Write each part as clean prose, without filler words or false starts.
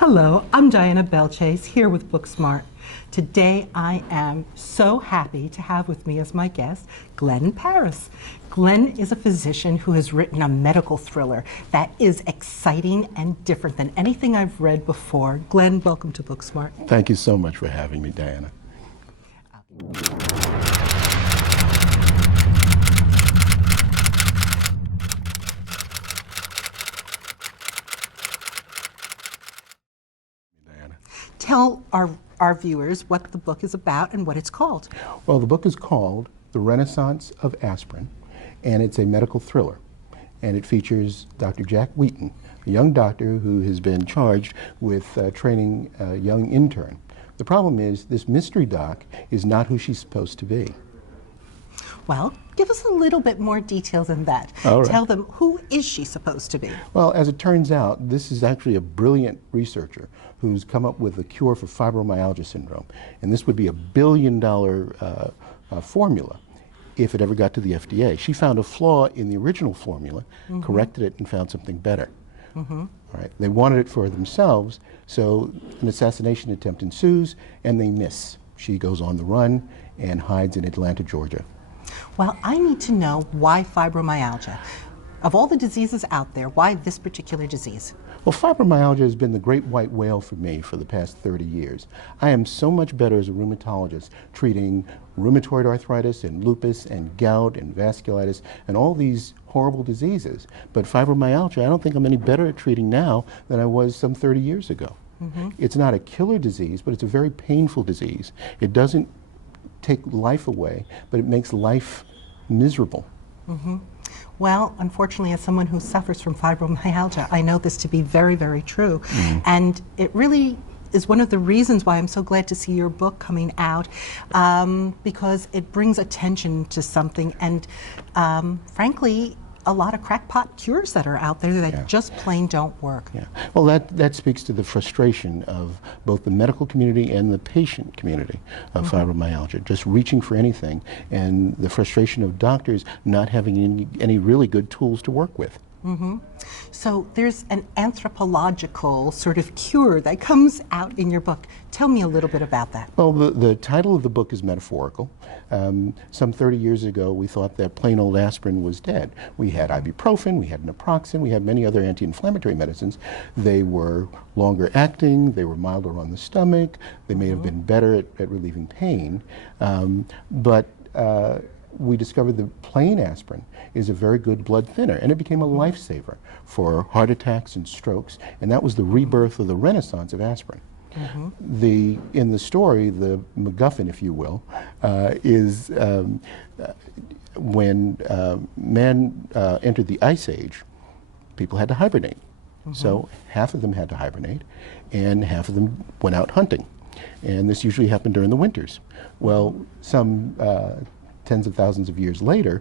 Hello, I'm Diana Belchase here with BookSmart. Today I am so happy to have with me as my guest Glenn Parris. Glenn is a physician who has written a medical thriller that is exciting and different than anything I've read before. Glenn, welcome to BookSmart. Thank you so much for having me, Diana. Tell our viewers what the book is about and what it's called. Well, the book is called The Renaissance of Aspirin, and it's a medical thriller. And it features Dr. Jack Wheaton, a young doctor who has been charged with training a young intern. The problem is this mystery doc is not who she's supposed to be. Well, give us a little bit more detail than that. All right. Tell them, who is she supposed to be? Well, as it turns out, this is actually a brilliant researcher who's come up with a cure for fibromyalgia syndrome. And this would be $1 billion formula if it ever got to the FDA. She found a flaw in the original formula, corrected it, and found something better. All right. They wanted it for themselves, so an assassination attempt ensues, and they miss. She goes on the run and hides in Atlanta, Georgia. Well, I need to know why fibromyalgia. Of all the diseases out there, why this particular disease? Well, fibromyalgia has been the great white whale for me for the past 30 years. I am so much better as a rheumatologist treating rheumatoid arthritis and lupus and gout and vasculitis and all these horrible diseases. But fibromyalgia, I don't think I'm any better at treating now than I was some 30 years ago. It's not a killer disease, but it's a very painful disease. It doesn't take life away, but it makes life miserable. Well, unfortunately, as someone who suffers from fibromyalgia, I know this to be very, very true. And it really is one of the reasons why I'm so glad to see your book coming out, because it brings attention to something and, frankly, a lot of crackpot cures that are out there that just plain don't work. Well, that speaks to the frustration of both the medical community and the patient community of fibromyalgia, just reaching for anything, and the frustration of doctors not having any really good tools to work with. So there's an anthropological sort of cure that comes out in your book. Tell me a little bit about that. Well, the title of the book is metaphorical. Some 30 years ago, we thought that plain old aspirin was dead. We had ibuprofen, we had naproxen, we had many other anti-inflammatory medicines. They were longer acting, they were milder on the stomach, they may have been better at relieving pain, but we discovered that plain aspirin is a very good blood thinner, and it became a lifesaver for heart attacks and strokes, and that was the rebirth of the Renaissance of Aspirin. In the story, the MacGuffin, if you will, is when man entered the Ice Age, people had to hibernate. So half of them had to hibernate, and half of them went out hunting. And this usually happened during the winters. Well, some tens of thousands of years later,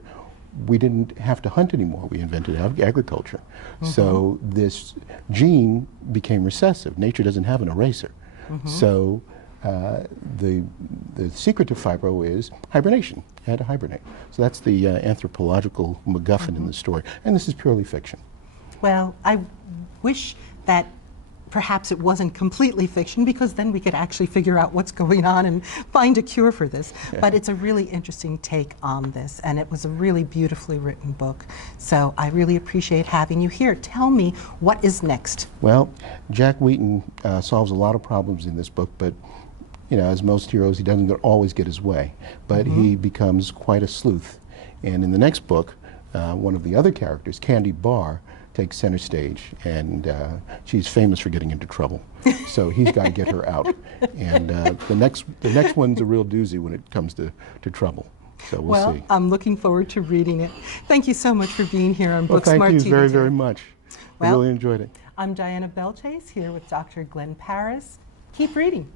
we didn't have to hunt anymore. We invented agriculture. So this gene became recessive. Nature doesn't have an eraser. So the secret to fibro is hibernation. You had to hibernate. So that's the anthropological MacGuffin in the story. And this is purely fiction. Well, I wish that perhaps it wasn't completely fiction, because then we could actually figure out what's going on and find a cure for this. But it's a really interesting take on this, and it was a really beautifully written book. So I really appreciate having you here. Tell me, what is next? Well, Jack Wheaton solves a lot of problems in this book, but you know, as most heroes, he doesn't always get his way. But he becomes quite a sleuth. And in the next book, one of the other characters, Candy Barr, takes center stage, and she's famous for getting into trouble. So he's got to get her out. And the next one's a real doozy when it comes to trouble. So we'll see. I'm looking forward to reading it. Thank you so much for being here on BookSmart TV. Thank you very, very much. I really enjoyed it. I'm Diana Belchase here with Dr. Glenn Parris. Keep reading.